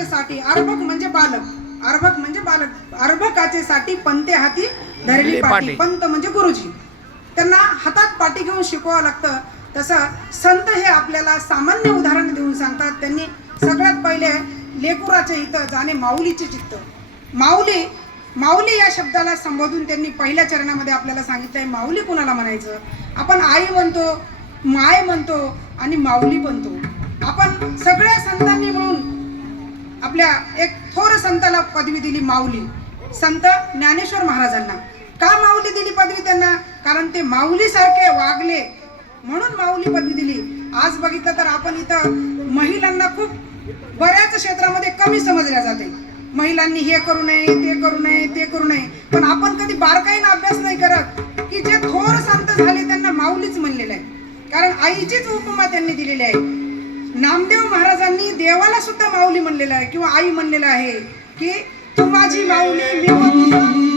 अर्भक म्हणजे बालक. अर्भक म्हणजे बालक. अर्भकाचे साठी पंते हाती धरली पाटी. पंत म्हणजे गुरुजी. त्यांना हातात पाटी घेऊन शिकवावं लागतं. तसं संत हे आपल्याला सामान्य उदाहरण देऊन सांगतात. त्यांनी सगळ्यात पहिले लेकुराचे इथं जाणे माऊलीचे चित्त. माऊली माऊली या शब्दाला संबोधून त्यांनी पहिल्या चरणामध्ये आपल्याला सांगितलंय माऊली कुणाला म्हणायचं? आपण आई म्हणतो माय म्हणतो आणि माऊली म्हणतो. आपण सगळ्या संतांनी मिळून आपल्या एक थोर संताला पदवी दिली माऊली. संत ज्ञानेश्वर महाराजांना. का माऊली दिली पदवी त्यांना? कारण ते माऊलीसारखे वागले. म्हणून माऊली पदवी दिली. आज बघितलं तर आपण इथं महिलांना खूप बऱ्याच क्षेत्रामध्ये कमी समजल्या जाते. महिलांनी हे करू नये ते करू नये ते करू नये. पण आपण कधी बारकाईनं अभ्यास नाही करत की जे थोर संत झाले त्यांना माऊलीच म्हणलेलं आहे. कारण आईचीच उपमा त्यांनी दिलेली आहे. नामदेव महाराजांनी देवाला सुद्धा माऊली म्हणलेलं आहे किंवा आई म्हणलेलं आहे की तू माझी माऊली मी